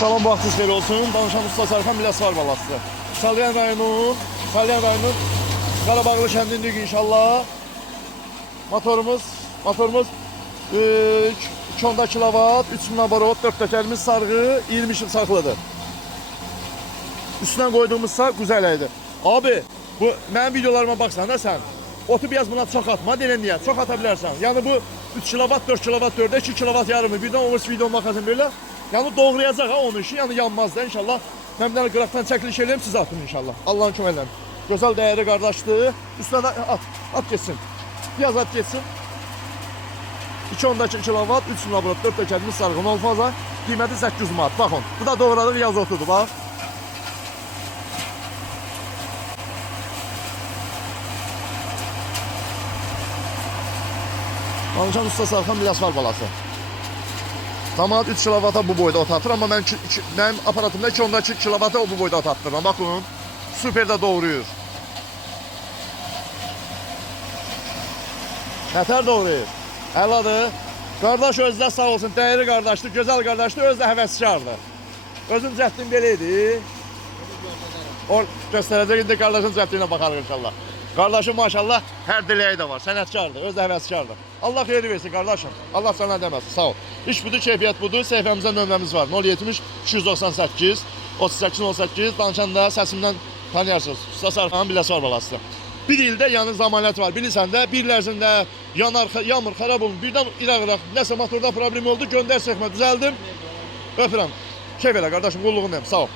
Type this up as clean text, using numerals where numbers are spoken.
Salam, vaxtınız xeyir olsun. Danışan Usta Sərxan Biləsuvar balası. Salyan rayonunun Qarabağlı kəndindik inşallah. Motorumuz 2.10 kilovat, 3000 abarot, 4 təkərimiz sarğı, 20 il saxlıdır. Üstündən qoyduğumuz sağ güzel idi. Abi, bu mənim videolarıma baxsan da sən, otu biraz buna çox atma, deyən niyə? Çox ata bilərsən. Yəni bu 3 kilovat, 4 kilovat, 4'də 2 kilovat yarımı birdən olur videonun baxasın belə. Yəni doğrayacaq ha onun işi, yəni yanmaz da inşallah. Mən bir dənə qıraqdan çəkiliş eləyim, siz atın inşallah. Allah'ın köməklə. Gözəl dəyərli qardaşdır. Üstünə də at geçsin. Biraz at geçsin. 2.10 kilovat, 3 laborat, 4 təkərimiz sarğın olfaza, qiyməti 800 manat. Baxın, bu da doğradıq yaz otudur, bax. Danışan Usta Sərxan Biləsuvar balası. Camaat 3 kilovata bu boyda ot atır, amma mənim aparatımda 2.10 kilovata o bu boyda ot atdırıram. Baxın, süper də doğruyur. Nətər doğruyur? Əladır. Qardaş özdə sağ olsun, dəyərli qardaşdır, gözəl qardaşdır, özdə həvəskardır. Özün cəhdin belə idi. O göstərəcək, indi qardaşın cəhdinə baxarıq inşallah. Qardaşım maşallah hər diləyi də var, sənətkardır, özdə həvəskardır. Allah xeyri versin qardaşım, Allah sana deməsin, sağ ol. İş budur, keyfiyyət budur, səhifəmizdə nömrəmiz var, 070 298 38 18, danışanda səsimdən tanıyarsınız, Usta Sərxan Biləsuvar balası. Bir ildə yəni zamanət var, bilirsən də, bir lərzində yağmur, xarab olun, birdən İraq, nəsə motorda problem oldu, göndər çəkmə, düzəldim, öpürəm. Keyf elə qardaşım, qulluğun deyim, sağ ol.